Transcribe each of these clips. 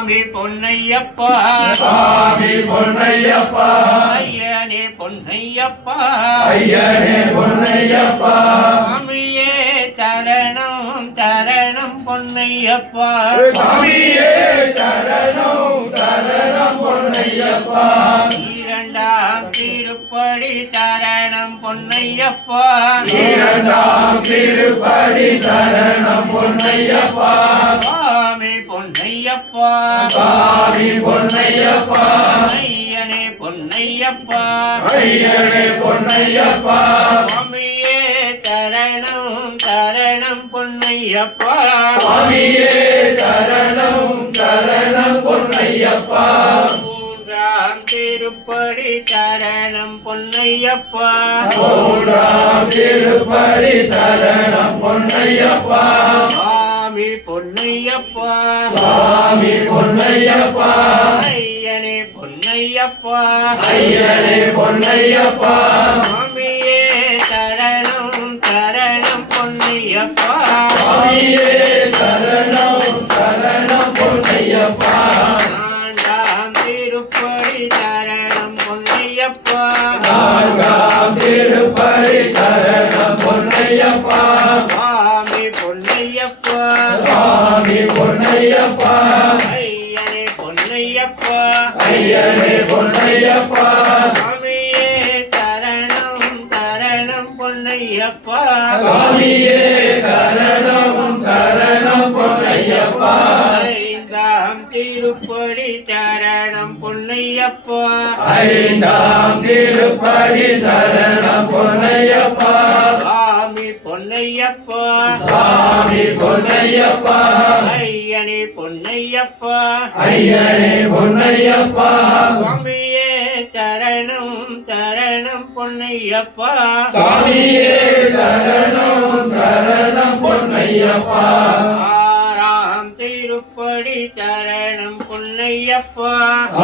சுவாமி பொன்னையப்பா சுவாமி பொன்னையப்பா ஐயனே பொன்னையப்பா ஐயனே பொன்னையப்பா சுவாமியே சரணம் சரணம் பொன்னையப்பா சுவாமியே சரணம் சரணம் பொன்னையப்பா இரண்டாம் திருப்படி சரணம் பொன்னையப்பா இரண்டாம் திருப்படி சரணம் பொன்னையப்பா சுவாமி பொன்னையப்பா சுவாமி பொன்னையப்பா ஐயனே பொன்னையப்பா ஐயனே பொன்னையப்பா சுவாமியே சரணம் சரணம் பொன்னையப்பா சுவாமியே சரணம் சரணம் பொன்னையப்பா மூன்றாம் திருப்படி சரணம் பொன்னையப்பா மூன்றாம் திருப்படி சரணம் பொன்னையப்பா சுவாமி பொன்னையப்பா சுவாமி பொன்னையப்பா ஐயனே பொன்னையப்பா ஐயனே பொன்னையப்பா சுவாமியே சரணம் சரணம் பொன்னையப்பா சுவாமியே சரணம் சரணம் பொன்னையப்பா நான்காம் திருப்படி சரணம் பொன்னையப்பா நான்காம் திருப்படி சரணம் பொன்னையப்பா சுவாமி பொன்னையப்பா சுவாமி பொன்னையப்பா ஐயனே பொன்னையப்பா ஐயனே பொன்னையப்பா சுவாமியே சரணம் சரணம் பொன்னையப்பா சுவாமியே சரணம் சரணம் பொன்னையப்பா ஐந்தாம் திருப்படி சரணம் பொன்னையப்பா ஐந்தாம் திருப்படி சரணம் பொன்னையப்பா சுவாமி பொன்னையப்பா சுவாமி பொன்னையப்பா ஐயனே பொன்னையப்பா ஐயனே பொன்னையப்பா சுவாமியே சரணம் சரணம் பொன்னையப்பா சுவாமியே சரணம் சரணம் பொன்னையப்பா ஆறாம் திருப்படி சரணம் பொன்னையப்பா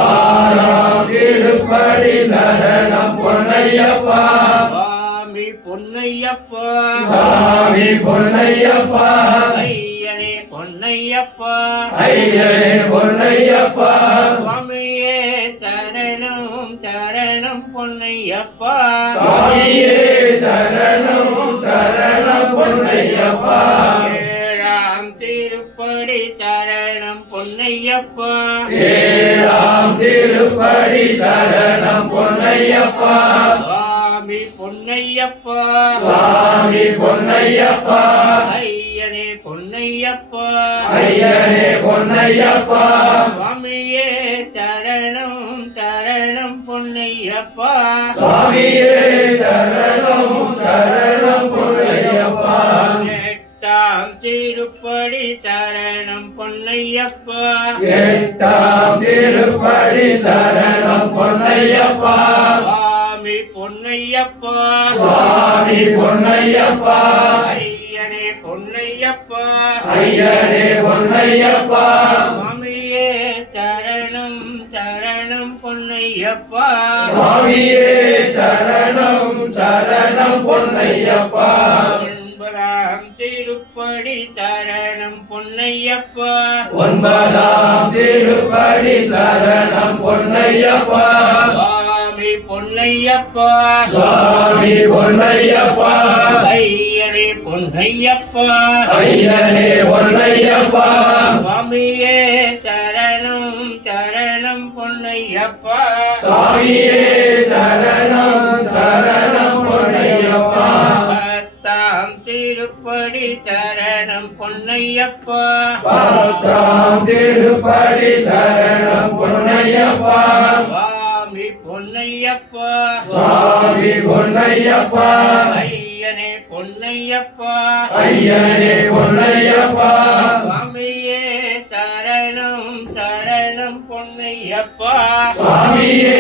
ஆறாம் திருப்படி சரணம் பொன்னையப்பா சுவாமி பொன்னையப்பா சுவாமி பொன்னையப்பா ஐயனே பொன்னையப்பா ஐயனே பொன்னையப்பா சுவாமியே சரணம் சரணம் பொன்னையப்பா சுவாமியே சரணம் சரணம் பொன்னையப்பா ஏழாம் திருப்படி சரணம் பொன்னையப்பா ஏழாம் திருப்படி சரணம் பொன்னையப்பா சுவாமி பொன்னையப்பா சுவாமி பொன்னையப்பா ஐயனே பொன்னையப்பா ஐயனே பொன்னையப்பா சுவாமியே சரணம் சரணம் பொன்னையப்பா சுவாமியே சரணம் சரணம் பொன்னையப்பா எட்டாம் திருப்படி சரணம் பொன்னையப்பா எட்டாம் திருப்படி சரணம் பொன்னையப்பா சுவாமி பொன்னையப்பா சுவாமி பொன்னையப்பா ஐயனே பொன்னையப்பா ஐயனே பொன்னையப்பா சுவாமியே சரணம் சரணம் பொன்னையப்பா சுவாமியே சரணம் சரணம் பொன்னையப்பா ஒன்பதாம் திருப்படி சரணம் பொன்னையப்பா ஒன்பதாம் திருப்படி சரணம் பொன்னையப்பா சுவாமி பொன்னையப்பா சுவாமி பொன்னையப்பா ஐயனே பொன்னையப்பா ஐயனே பொன்னையப்பா சுவாமியே சரணம் சரணம் பொன்னையப்பா சுவாமியே சரணம் சரணம் பொன்னையப்பா பத்தாம் திருப்படி சரணம் பொன்னையப்பா பத்தாம் திருப்படி சரணம் பொன்னையப்பா சுவாமி பொன்னையப்பா சுவாமி பொன்னையப்பா ஐயனே பொன்னையப்பா ஐயனே பொன்னையப்பா சுவாமியே சரணம் சரணம் பொன்னையப்பா சுவாமியே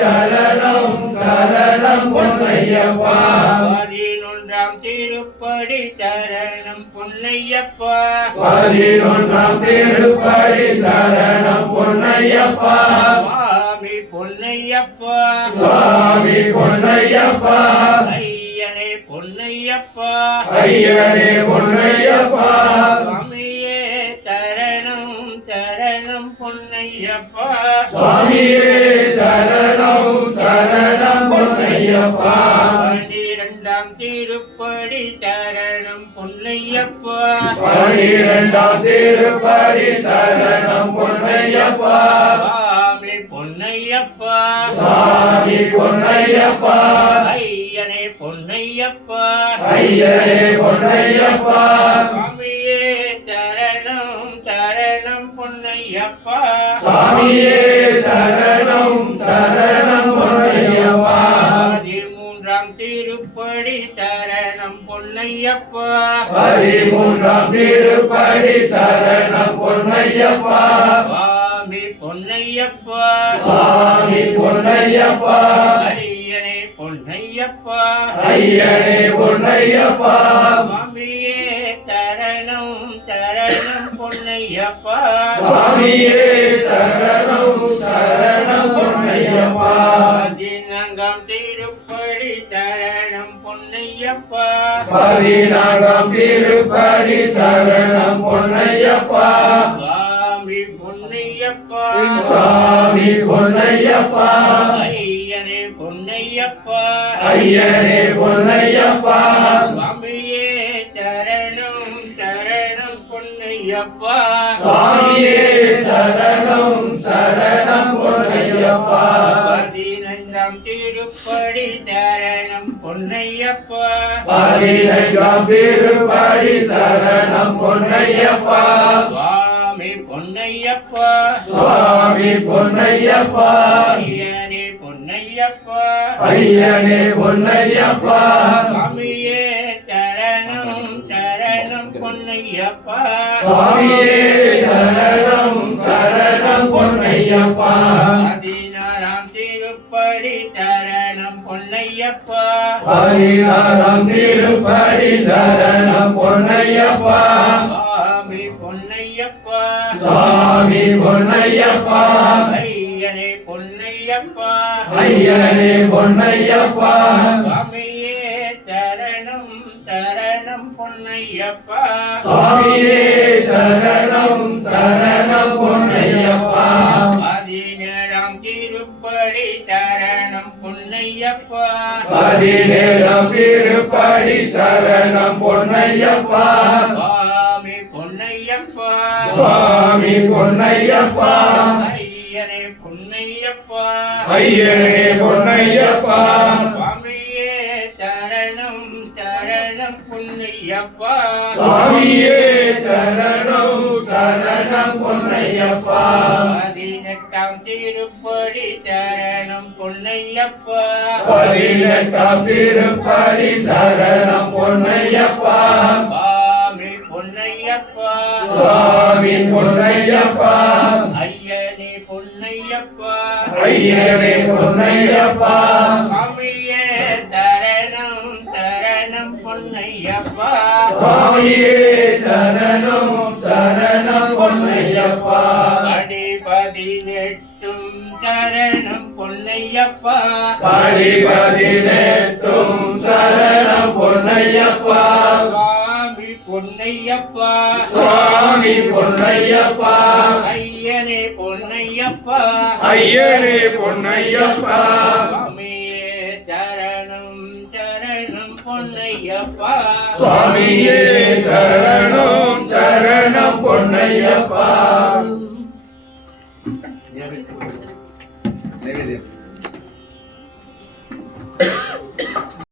சரணம் சரணம் பொன்னையப்பா பதினொன்றாம் திருப்படி சரணம் பொன்னையப்பா பதினொன்றாம் திருப்படி சரணம் பொன்னையப்பா சுவாமி பொன்னையப்பா சுவாமி பொன்னையப்பா ஐயனே பொன்னையப்பா ஐயனே பொன்னையப்பா சுவாமியே சரணம் சரணம் சரணம் பொன்னையப்பா சுவாமியே சரணம் சரணம் பொன்னையப்பா 12ஆம் திருப்படி சரணம் பொன்னையப்பா 12ஆம் திருப்படி சரணம் பொன்னையப்பா சுவாமி பொன்னையப்பா சாமி பொன்னையப்பா ஐயனே பொன்னையப்பா ஐயனே பொன்னையப்பா சுவாமியே சரணம் சரணம் பொன்னையப்பா சாமியே சரணம் சரணம் பொன்னையப்பா 13ஆம் திருப்படி சரணம் பொன்னையப்பா 13ஆம் திருப்படி சரணம் பொன்னையப்பா சுவாமி பொன்னையப்பா சாமி பொன்னையப்பா ஐயனே பொன்னையப்பா ஐயனே பொன்னையப்பா சுவாமியே சரணம் சரணம் பொன்னையப்பா சாமியே சரணம் சரணம் பொன்னையப்பா 14ஆம் திருப்படி சரணம் பொன்னையப்பா 14ஆம் திருப்படி சரணம் பொன்னையப்பா சுவாமி பொன்னையப்பா சாமி பொன்னையப்பா ஐயனே பொன்னையப்பா ஐயனே பொன்னையப்பா சுவாமியே சரணம் சரணம் பொன்னையப்பா சாமியே சரணம் சரணம் பொன்னையப்பா 15ஆம் திருப்படி சரணம் பொன்னையப்பா 15ஆம் திருப்படி சரணம் பொன்னையப்பா சுவாமி பொன்னையப்பா சுவாமி பொன்னையப்பா ஐயனே பொன்னையப்பா ஐயனே பொன்னையப்பா சுவாமியே சரணம் சரணம் பொன்னையப்பா சுவாமியே சரணம் சரணம் பொன்னையப்பா 16ஆம் திருப்படி சரணம் பொன்னையப்பா 16ஆம் திருப்படி சரணம் பொன்னையப்பா சுவாமி பொன்னையப்பா சுவாமி பொன்னையப்பா ஐயனே பொன்னையப்பா ஐயனே பொன்னையப்பா சுவாமியே சரணம் சரணம் பொன்னையப்பா சுவாமியே சரணம் சரணம் பொன்னையப்பா 17ஆம் திருப்படி சரணம் பொன்னையப்பா 17ஆம் திருப்படி சரணம் பொன்னையப்பா சுவாமி பொன்னையப்பா சுவாமி பொன்னையப்பா ஐயனே பொன்னையப்பா ஐயனே பொன்னையப்பா சுவாமியே சரணம் சரணம் பொன்னையப்பா சுவாமியே சரணம் சரணம் பொன்னையப்பா 18ஆம் திருப்படி சரணம் பொன்னையப்பா 18ஆம் திருப்படி சரணம் பொன்னையப்பா சுவாமி பொன்னையப்பா சுவாமி பொன்னையப்பா ஐயனே பொன்னையப்பா ஐயனே பொன்னையப்பா சுவாமியே சரணம் சரணம் பொன்னையப்பா சுவாமியே சரணம் சரணம் பொன்னையப்பா 18ம் சரணம் பொன்னையப்பா 18ம் சரணம் பொன்னையப்பா சுவாமி பொன்னையப்பா சுவாமி பொன்னையப்பா ஐயனே பொன்னையப்பா ஐயனே பொன்னையப்பா சுவாமியே சரணம் சரணம் பொன்னையப்பா சுவாமியே சரணம் சரணம் பொன்னையப்பா நைவேத்தியம்